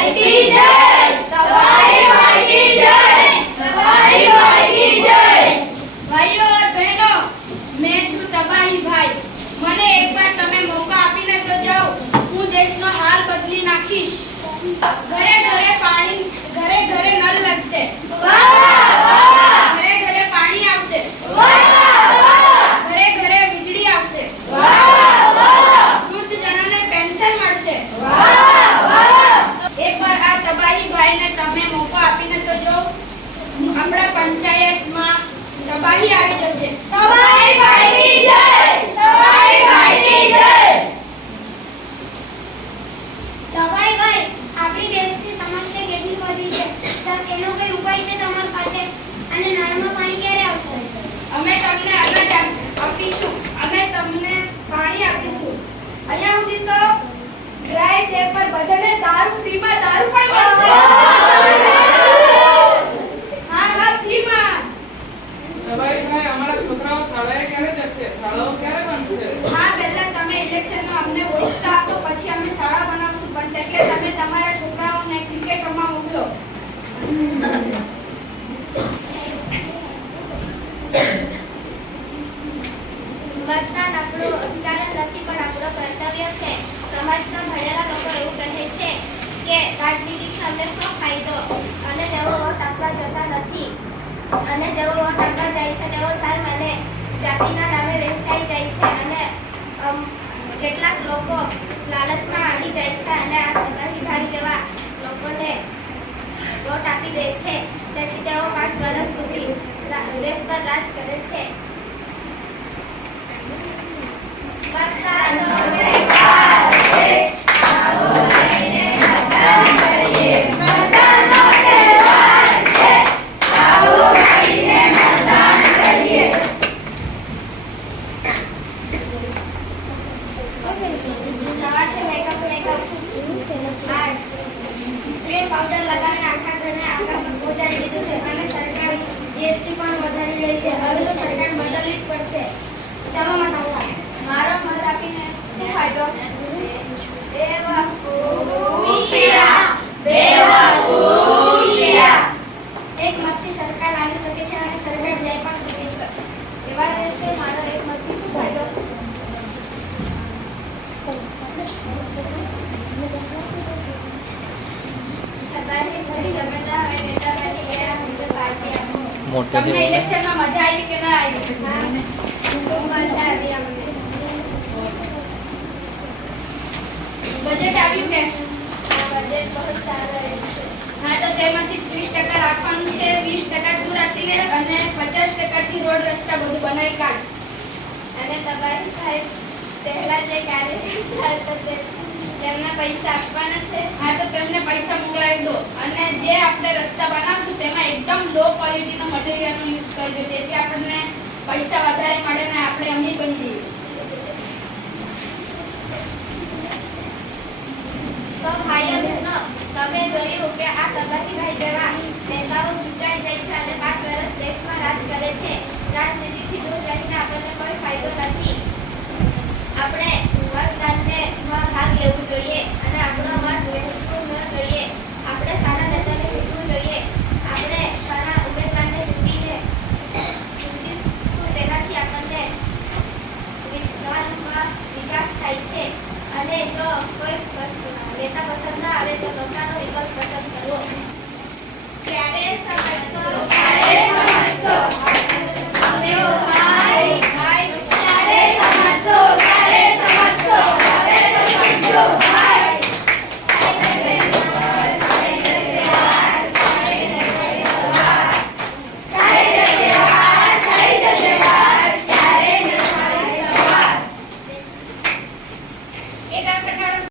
ભાઈ કી જય, તબાહી ભાઈ કી જય, તબાહી ભાઈ કી જય। ભાઈઓ और બહેનો, मैं છું તબાહી ભાઈ। મને એકવાર તમે મોકો આપીને તો જાઓ, હું દેશનો હાલ બદલી નાખીશ। ઘરે ઘરે પાણી, ઘરે ઘરે નળ લાગશે, ઘરે ઘરે પાણી આવશે, ઘરે ઘરે વીજળી આવશે, વૃદ્ધ જનોને પેન્શન મળશે। એકવાર આ તબાહી ભાઈને તમે મોકો આપીને તો જો, આપણા પંચાયતમાં તબાહી આવી જશે। તબાહી ભાઈ કી જય, તબાહી ભાઈ કી જય। તબાહી ભાઈ, આપણી દેશની સમસ્યા કેટલી બધી છે, એનો કોઈ ઉપાય છે તમારી પાસે? અને નળમાં પાણી ક્યારે આવશે? અમે તમને અનાજ આપીશું, અમે તમને પાણી આપીશું। અહીંયા સુધી તો ડ્રાય ડે પર બધાને દારૂ ફ્રીમાં દારૂ પણ મળશે। હા ફ્રીમાં। તબાહી ભાઈ, અમારા છોકરાઓ શાળાએ ક્યારે જશે? શાળાઓ ક્યારે બનશે? હા, પહેલા તમે ઇલેક્શનમાં અમને વોટ આપો, પછી અમે શાળા બનાવશું, પણ એટલે તમે તમારા છોકરાઓને ક્રિકેટ રમવા મોકલો। મતદાન આપણો અધિકાર નથી, પણ આપણો કર્તવ્ય છે। સમાજના ભણેલા લોકો એવું કહે છે કે રાજનીતિથી અમને શું ફાયદો, અને તેઓ વોટ આપવા જતા નથી, અને તેઓ વોટ આપવા જાય છે તેઓ ધર્મ અને જાતિના નામે વહેંચાઈ જાય છે, અને કેટલાક લોકો લાલચમાં આવી જાય છે અને આ તબાહી ભાઈ જેવા લોકોને વોટ આપી દે છે, તેથી તેઓ 5 વર્ષ સુધી દેશ પર રાજ કરે છે। પાવડર લગાવીને આખા ઘરને આકાશમાં પહોંચાડી દીધું છે, અને સરકાર જીએસટી પણ વધારી રહી છે। હવે તો સરકાર બદલવી જ પડશે। ચાલો મત આપવા। મારો મત આપીને શું ફાયદો? એક મતથી સરકાર આવી શકે છે અને સરકાર જઈ પણ શકે છે। એવા રહેશે મારો એક મતથી શું ફાયદો? સરકારની ઘડી જવાબદાર હોય નેતાઓની એ મુદ્દે પાર્ટી આપો। તમને ઇલેક્શનમાં મજા આવી કે ના આવી? ખૂબ મજા આવી અમને। બજેટ આવ્યું કે? બજેટ બહુ સારું રહ્યું છે। હા, તો તેમાંથી 30% રાખવાનું છે, 20% તું રાખી લે, અને 50%થી રોડ રસ્તા બધું બનાવી કાઢ। અને તબાહી ભાઈ, પહેલા જે કાર્યકર્તા હતા તેમના પૈસા આપવાના છે। હા, તો તેમને પૈસા મોકલાવી દો, અને જે આપણે રસ્તા બનાવશું તેમાં એકદમ લો ક્વોલિટીનો મટીરીયલનો યુઝ કરજો, તેથી આપણને પૈસા વધારે મળે ને આપણે અમીર બની જઈએ। તો ભાઈઓ બહેનો, તમે જોયું કે આ તબાહી ભાઈ જેવા નેતાઓ ચૂંટાઈ જાય છે અને 5 વર્ષ દેશમાં રાજ કરે છે। રાજનીતિથી દૂર રહીને આપણને કોઈ ફાયદો નથી। આપણે મતદાનમાં ભાગ લેવું જોઈએ અને આપણો મત વહેંચવું ન જોઈએ। આપણે સારા નેતાને ચૂંટવું જોઈએ। આપણે સારા ઉમેદવારને ચૂંટીશું, તેનાથી આપણને વિસ્તારમાં વિકાસ થાય છે। અને જો કોઈ નેતા પસંદ ના આવે તો પોતાનો વિકલ્પ પસંદ કરવો। ક્યારે સમજશો?